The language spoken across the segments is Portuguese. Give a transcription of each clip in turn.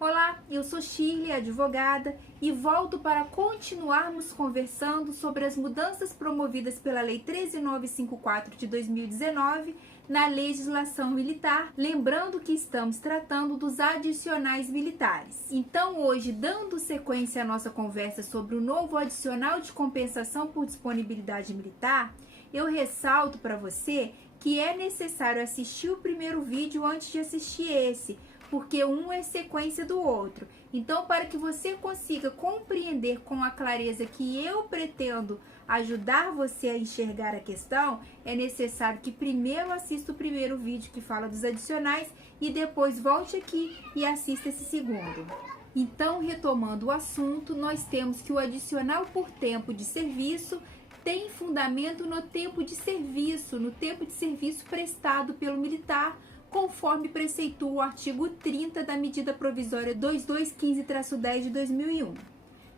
Olá, eu sou Shirley, advogada, e volto para continuarmos conversando sobre as mudanças promovidas pela Lei 13.954 de 2019 na legislação militar, lembrando que estamos tratando dos adicionais militares. Então, hoje, dando sequência à nossa conversa sobre o novo adicional de compensação por disponibilidade militar, eu ressalto para você que é necessário assistir o primeiro vídeo antes de assistir esse, porque um é sequência do outro. Então, para que você consiga compreender com a clareza que eu pretendo ajudar você a enxergar a questão, é necessário que primeiro assista o primeiro vídeo que fala dos adicionais e depois volte aqui e assista esse segundo. Então, retomando o assunto, nós temos que o adicional por tempo de serviço tem fundamento no tempo de serviço prestado pelo militar, conforme preceitua o artigo 30 da medida provisória 2215-10 de 2001.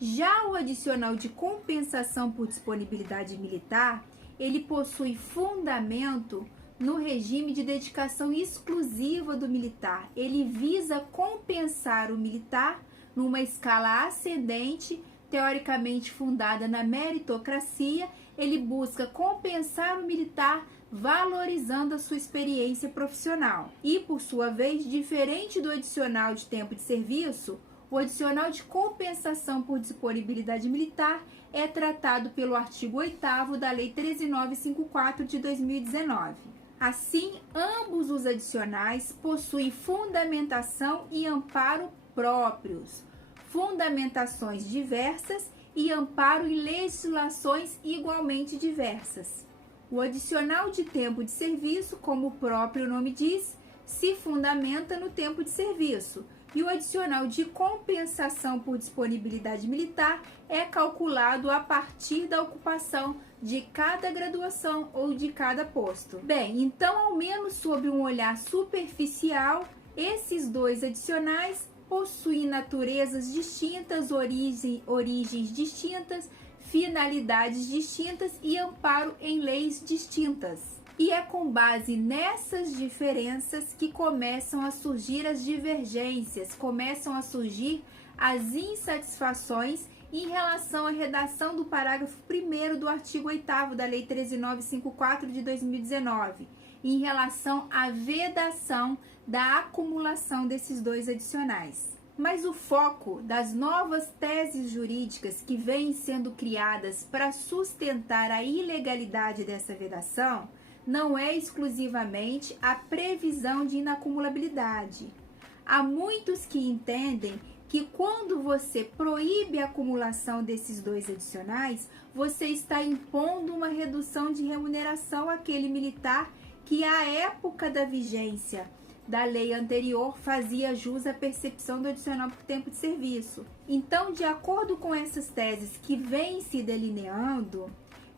Já o adicional de compensação por disponibilidade militar, ele possui fundamento no regime de dedicação exclusiva do militar. Ele visa compensar o militar numa escala ascendente, teoricamente fundada na meritocracia. Ele busca compensar o militar valorizando a sua experiência profissional. E, por sua vez, diferente do adicional de tempo de serviço, o adicional de compensação por disponibilidade militar é tratado pelo artigo 8º da Lei 13.954 de 2019. Assim, ambos os adicionais possuem fundamentação e amparo próprios, fundamentações diversas e amparo em legislações igualmente diversas. O adicional de tempo de serviço, como o próprio nome diz, se fundamenta no tempo de serviço, e o adicional de compensação por disponibilidade militar é calculado a partir da ocupação de cada graduação ou de cada posto. Bem, então, ao menos sob um olhar superficial, esses dois adicionais possuem naturezas distintas, origens distintas, finalidades distintas e amparo em leis distintas. E é com base nessas diferenças que começam a surgir as divergências, começam a surgir as insatisfações em relação à redação do parágrafo 1º do artigo 8º da Lei 13.954 de 2019, em relação à vedação da acumulação desses dois adicionais. Mas o foco das novas teses jurídicas que vêm sendo criadas para sustentar a ilegalidade dessa vedação não é exclusivamente a previsão de inacumulabilidade. Há muitos que entendem que quando você proíbe a acumulação desses dois adicionais, você está impondo uma redução de remuneração àquele militar que, à época da vigência da lei anterior, fazia jus à percepção do adicional por tempo de serviço. Então, de acordo com essas teses que vêm se delineando,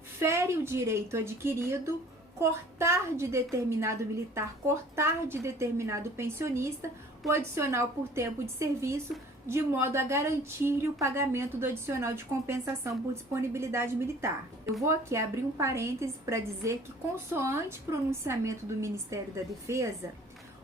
fere o direito adquirido cortar de determinado militar, cortar de determinado pensionista o adicional por tempo de serviço, de modo a garantir-lhe o pagamento do adicional de compensação por disponibilidade militar. Eu vou aqui abrir um parêntese para dizer que, consoante pronunciamento do Ministério da Defesa,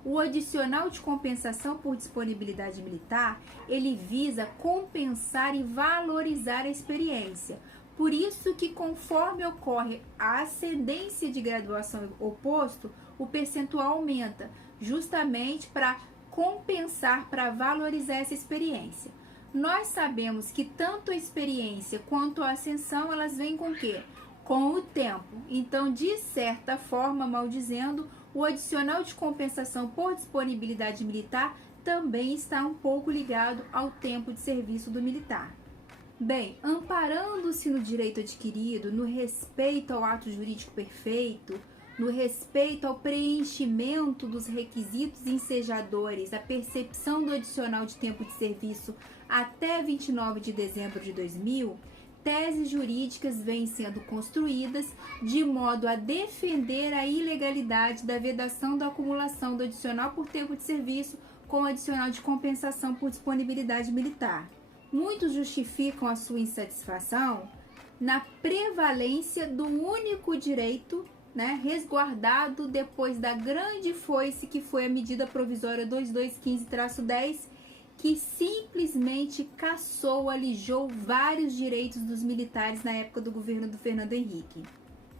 o adicional de compensação por disponibilidade militar, ele visa compensar e valorizar a experiência. Por isso que, conforme ocorre a ascendência de graduação ou posto, o percentual aumenta, justamente para compensar, para valorizar essa experiência. Nós sabemos que tanto a experiência quanto a ascensão, elas vêm com o quê? Com o tempo. Então, de certa forma, mal dizendo, o adicional de compensação por disponibilidade militar também está um pouco ligado ao tempo de serviço do militar. Bem, amparando-se no direito adquirido, no respeito ao ato jurídico perfeito, no respeito ao preenchimento dos requisitos ensejadores, a percepção do adicional de tempo de serviço até 29 de dezembro de 2000, teses jurídicas vêm sendo construídas de modo a defender a ilegalidade da vedação da acumulação do adicional por tempo de serviço com o adicional de compensação por disponibilidade militar. Muitos justificam a sua insatisfação na prevalência do único direito, resguardado depois da grande foice que foi a medida provisória 2215-10, que simplesmente cassou, alijou vários direitos dos militares na época do governo do Fernando Henrique.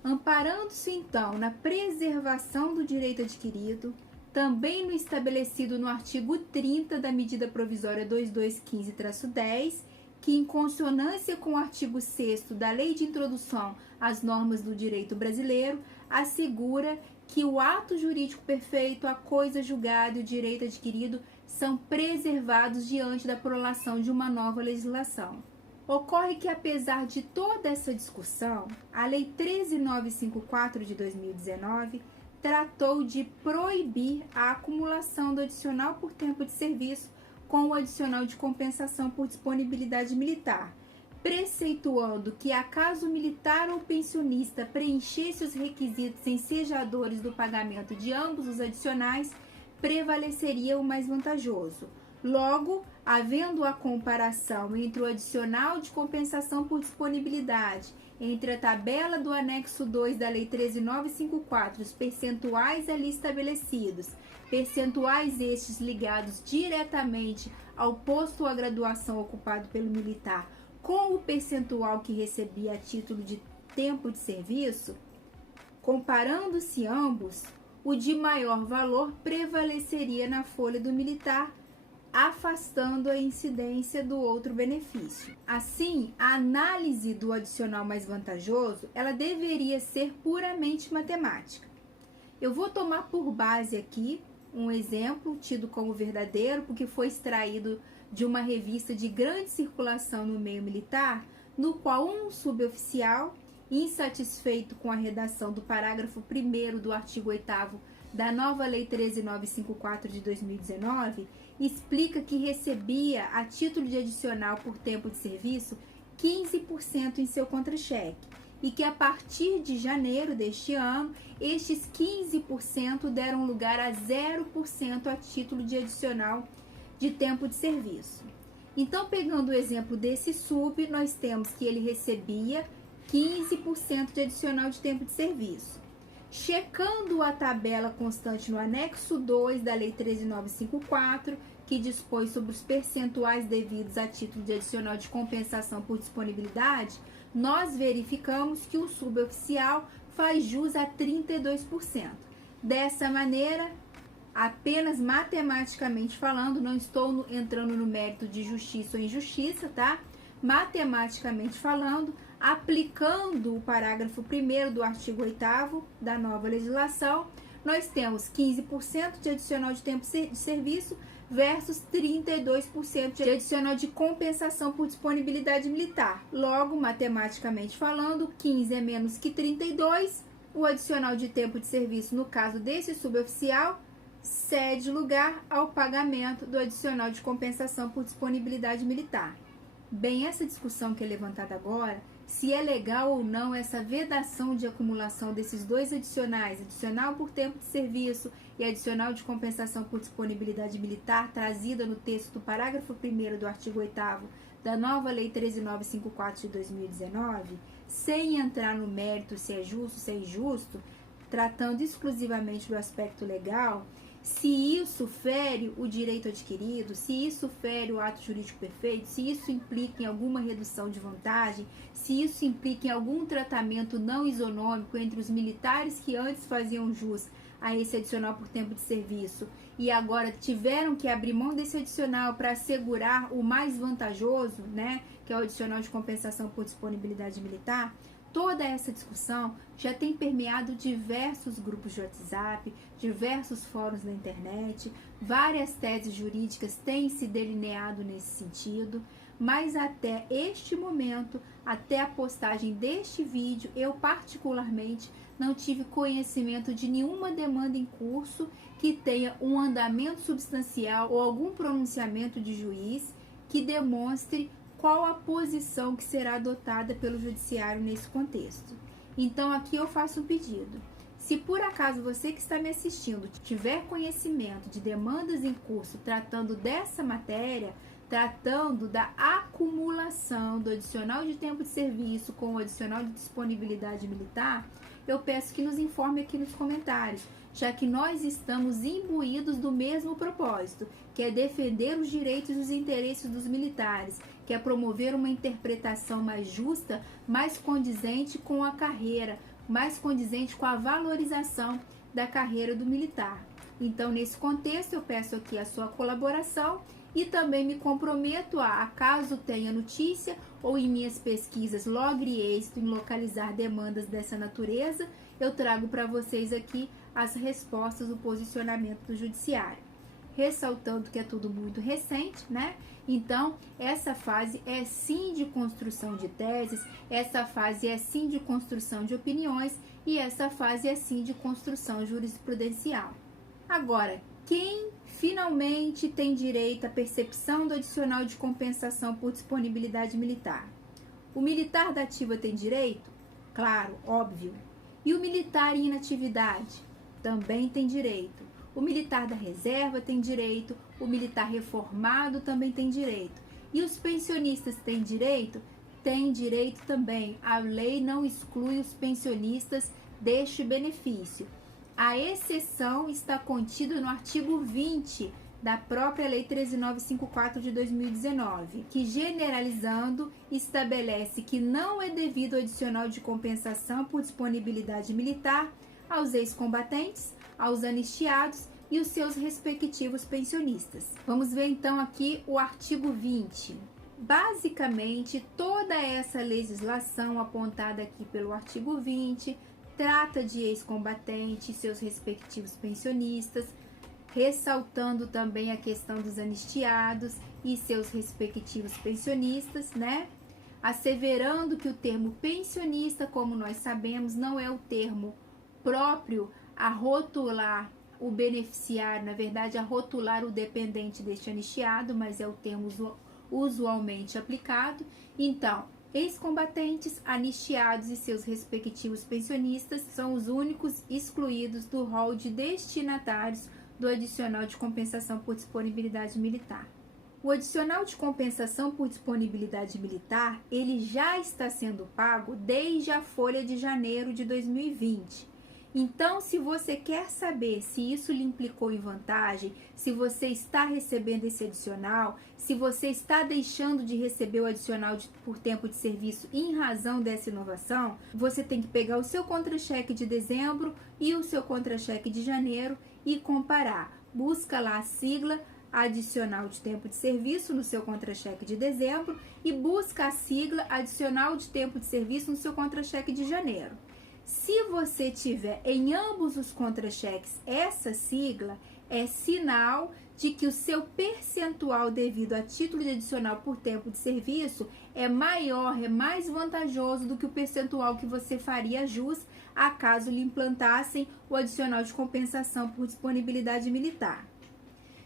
Amparando-se então na preservação do direito adquirido, também no estabelecido no artigo 30 da medida provisória 2215-10, que em consonância com o artigo 6º da Lei de Introdução às Normas do Direito Brasileiro, assegura que o ato jurídico perfeito, a coisa julgada e o direito adquirido são preservados diante da prolação de uma nova legislação. Ocorre que, apesar de toda essa discussão, a Lei 13.954 de 2019 tratou de proibir a acumulação do adicional por tempo de serviço com o adicional de compensação por disponibilidade militar, preceituando que, acaso o militar ou pensionista preenchesse os requisitos ensejadores do pagamento de ambos os adicionais, prevaleceria o mais vantajoso. Logo, havendo a comparação entre o adicional de compensação por disponibilidade, entre a tabela do anexo 2 da Lei 13.954, os percentuais ali estabelecidos, percentuais estes ligados diretamente ao posto ou à graduação ocupado pelo militar, com o percentual que recebia a título de tempo de serviço, comparando-se ambos, o de maior valor prevaleceria na folha do militar, afastando a incidência do outro benefício. Assim, a análise do adicional mais vantajoso, ela deveria ser puramente matemática. Eu vou tomar por base aqui um exemplo tido como verdadeiro, porque foi extraído de uma revista de grande circulação no meio militar, no qual um suboficial, insatisfeito com a redação do parágrafo 1º do artigo 8º da nova Lei 13.954 de 2019, explica que recebia, a título de adicional por tempo de serviço, 15% em seu contra-cheque e que a partir de janeiro deste ano, estes 15% deram lugar a 0% a título de adicional de tempo de serviço. Então, pegando o exemplo desse sub, nós temos que ele recebia 15% de adicional de tempo de serviço. Checando a tabela constante no anexo 2 da Lei 13.954, que dispõe sobre os percentuais devidos a título de adicional de compensação por disponibilidade, nós verificamos que o suboficial faz jus a 32%. Dessa maneira, apenas matematicamente falando, não estou entrando no mérito de justiça ou injustiça, tá? Matematicamente falando, aplicando o parágrafo 1º do artigo 8º da nova legislação, nós temos 15% de adicional de tempo de serviço versus 32% de adicional de compensação por disponibilidade militar. Logo, matematicamente falando, 15 é menos que 32, o adicional de tempo de serviço, no caso desse suboficial, cede lugar ao pagamento do adicional de compensação por disponibilidade militar. Bem, essa discussão que é levantada agora, se é legal ou não essa vedação de acumulação desses dois adicionais, adicional por tempo de serviço e adicional de compensação por disponibilidade militar, trazida no texto do parágrafo 1º do artigo 8º da nova Lei 13.954 de 2019, sem entrar no mérito se é justo, se é injusto, tratando exclusivamente do aspecto legal, se isso fere o direito adquirido, se isso fere o ato jurídico perfeito, se isso implica em alguma redução de vantagem, se isso implica em algum tratamento não isonômico entre os militares que antes faziam jus a esse adicional por tempo de serviço e agora tiveram que abrir mão desse adicional para assegurar o mais vantajoso, né, que é o adicional de compensação por disponibilidade militar. Toda essa discussão já tem permeado diversos grupos de WhatsApp, diversos fóruns na internet, várias teses jurídicas têm se delineado nesse sentido, mas até este momento, até a postagem deste vídeo, eu particularmente não tive conhecimento de nenhuma demanda em curso que tenha um andamento substancial ou algum pronunciamento de juiz que demonstre qual a posição que será adotada pelo judiciário nesse contexto. Então, aqui eu faço um pedido. Se por acaso você que está me assistindo tiver conhecimento de demandas em curso tratando dessa matéria, tratando da acumulação do adicional de tempo de serviço com o adicional de disponibilidade militar, eu peço que nos informe aqui nos comentários, já que nós estamos imbuídos do mesmo propósito, que é defender os direitos e os interesses dos militares, que é promover uma interpretação mais justa, mais condizente com a carreira, mais condizente com a valorização da carreira do militar. Então, nesse contexto, eu peço aqui a sua colaboração e também me comprometo a, caso tenha notícia ou em minhas pesquisas logre êxito em localizar demandas dessa natureza, eu trago para vocês aqui as respostas do posicionamento do judiciário. Ressaltando que é tudo muito recente, né? Então, essa fase é sim de construção de teses, essa fase é sim de construção de opiniões e essa fase é sim de construção jurisprudencial. Agora, quem finalmente tem direito à percepção do adicional de compensação por disponibilidade militar? O militar da ativa tem direito? Claro, óbvio. E o militar em inatividade? Também tem direito. O militar da reserva tem direito, o militar reformado também tem direito. E os pensionistas têm direito? Tem direito também. A lei não exclui os pensionistas deste benefício. A exceção está contida no artigo 20 da própria Lei 13.954 de 2019, que, generalizando, estabelece que não é devido adicional de compensação por disponibilidade militar aos ex-combatentes, aos anistiados e os seus respectivos pensionistas. Vamos ver então aqui o artigo 20. Basicamente, toda essa legislação apontada aqui pelo artigo 20 trata de ex-combatente e seus respectivos pensionistas, ressaltando também a questão dos anistiados e seus respectivos pensionistas, né? Asseverando que o termo pensionista, como nós sabemos, não é o termo próprio a rotular o beneficiário, na verdade, a rotular o dependente deste anistiado, mas é o termo usualmente aplicado. Então, ex-combatentes, anistiados e seus respectivos pensionistas são os únicos excluídos do rol de destinatários do adicional de compensação por disponibilidade militar. O adicional de compensação por disponibilidade militar, ele já está sendo pago desde a folha de janeiro de 2020. Então, se você quer saber se isso lhe implicou em vantagem, se você está recebendo esse adicional, se você está deixando de receber o adicional por tempo de serviço em razão dessa inovação, você tem que pegar o seu contra-cheque de dezembro e o seu contra-cheque de janeiro e comparar. Busca lá a sigla adicional de tempo de serviço no seu contra-cheque de dezembro e busca a sigla adicional de tempo de serviço no seu contra-cheque de janeiro. Se você tiver em ambos os contra-cheques essa sigla, é sinal de que o seu percentual devido a título de adicional por tempo de serviço é maior, é mais vantajoso do que o percentual que você faria jus acaso lhe implantassem o adicional de compensação por disponibilidade militar.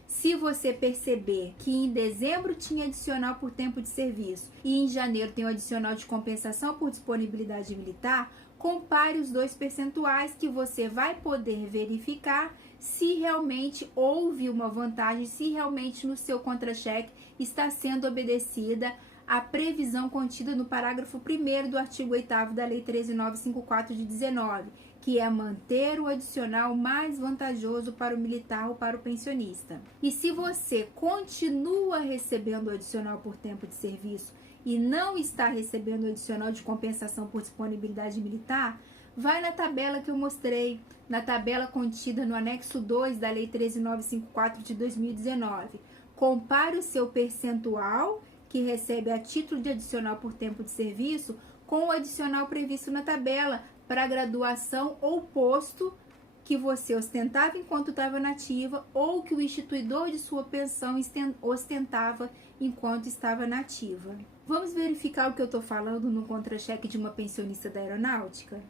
Se você perceber que em dezembro tinha adicional por tempo de serviço e em janeiro tem o adicional de compensação por disponibilidade militar, compare os dois percentuais que você vai poder verificar se realmente houve uma vantagem, se realmente no seu contra-cheque está sendo obedecida a previsão contida no parágrafo 1º do artigo 8º da Lei 13.954 de 19, que é manter o adicional mais vantajoso para o militar ou para o pensionista. E se você continua recebendo o adicional por tempo de serviço e não está recebendo o adicional de compensação por disponibilidade militar, vai na tabela que eu mostrei, na tabela contida no anexo 2 da Lei 13.954 de 2019. Compare o seu percentual que recebe a título de adicional por tempo de serviço com o adicional previsto na tabela para a graduação ou posto que você ostentava enquanto estava nativa ou que o instituidor de sua pensão ostentava enquanto estava nativa. Vamos verificar o que eu estou falando no contra-cheque de uma pensionista da aeronáutica?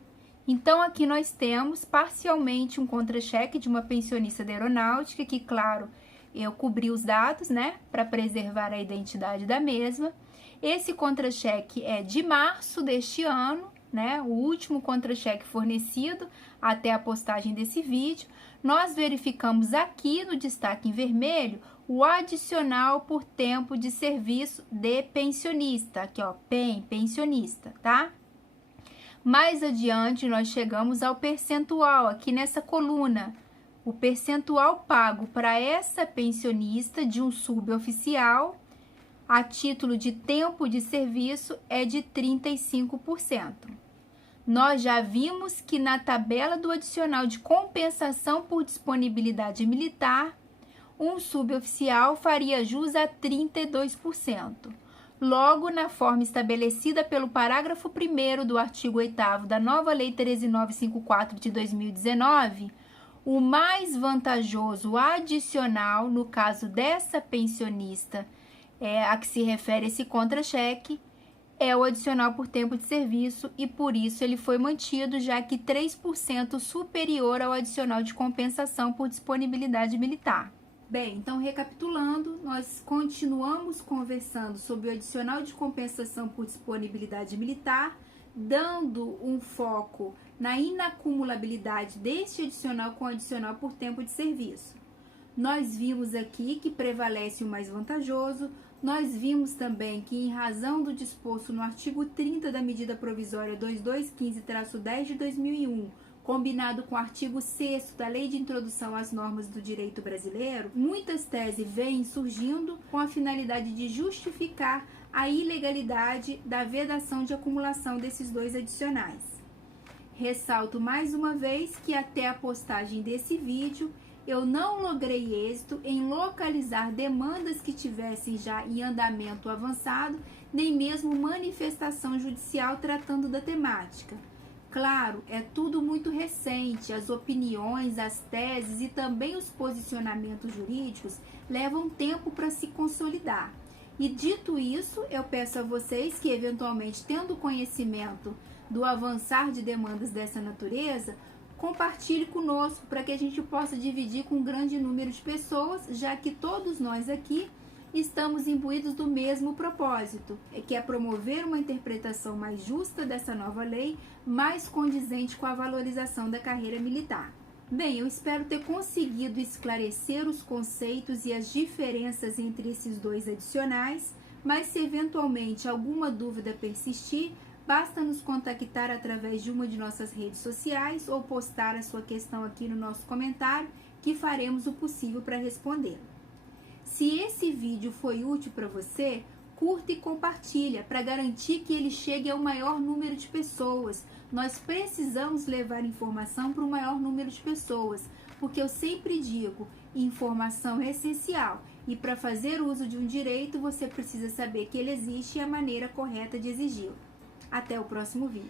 Então, aqui nós temos parcialmente um contra-cheque de uma pensionista da aeronáutica, que, claro, eu cobri os dados, né, para preservar a identidade da mesma. Esse contra-cheque é de março deste ano, né, o último contra-cheque fornecido até a postagem desse vídeo. Nós verificamos aqui no destaque em vermelho o adicional por tempo de serviço de pensionista, aqui ó, pensionista, tá? Mais adiante nós chegamos ao percentual aqui nessa coluna, O percentual pago para essa pensionista de um suboficial a título de tempo de serviço é de 35%. Nós já vimos que na tabela do adicional de compensação por disponibilidade militar, um suboficial faria jus a 32%. Logo, na forma estabelecida pelo parágrafo 1º do artigo 8º da nova Lei 13.954 de 2019, o mais vantajoso adicional, no caso dessa pensionista, a que se refere esse contra-cheque, é o adicional por tempo de serviço e por isso ele foi mantido, já que 3% superior ao adicional de compensação por disponibilidade militar. Bem, então recapitulando, nós continuamos conversando sobre o adicional de compensação por disponibilidade militar, dando um foco na inacumulabilidade deste adicional com o adicional por tempo de serviço. Nós vimos aqui que prevalece o mais vantajoso. Nós vimos também que, em razão do disposto no artigo 30 da medida provisória 2215-10 de 2001, combinado com o artigo 6º da Lei de Introdução às Normas do Direito Brasileiro, muitas teses vêm surgindo com a finalidade de justificar a ilegalidade da vedação de acumulação desses dois adicionais. Ressalto mais uma vez que até a postagem desse vídeo, eu não logrei êxito em localizar demandas que tivessem já em andamento avançado, nem mesmo manifestação judicial tratando da temática. Claro, é tudo muito recente, as opiniões, as teses e também os posicionamentos jurídicos levam tempo para se consolidar. E dito isso, eu peço a vocês que, eventualmente, tendo conhecimento do avançar de demandas dessa natureza, compartilhe conosco para que a gente possa dividir com um grande número de pessoas, já que todos nós aqui estamos imbuídos do mesmo propósito, que é promover uma interpretação mais justa dessa nova lei, mais condizente com a valorização da carreira militar. Bem, eu espero ter conseguido esclarecer os conceitos e as diferenças entre esses dois adicionais, mas se eventualmente alguma dúvida persistir, basta nos contactar através de uma de nossas redes sociais ou postar a sua questão aqui no nosso comentário, que faremos o possível para responder. Se esse vídeo foi útil para você, curta e compartilha para garantir que ele chegue ao maior número de pessoas. Nós precisamos levar informação para o maior número de pessoas, porque eu sempre digo, informação é essencial e para fazer uso de um direito você precisa saber que ele existe e a maneira correta de exigi-lo. Até o próximo vídeo.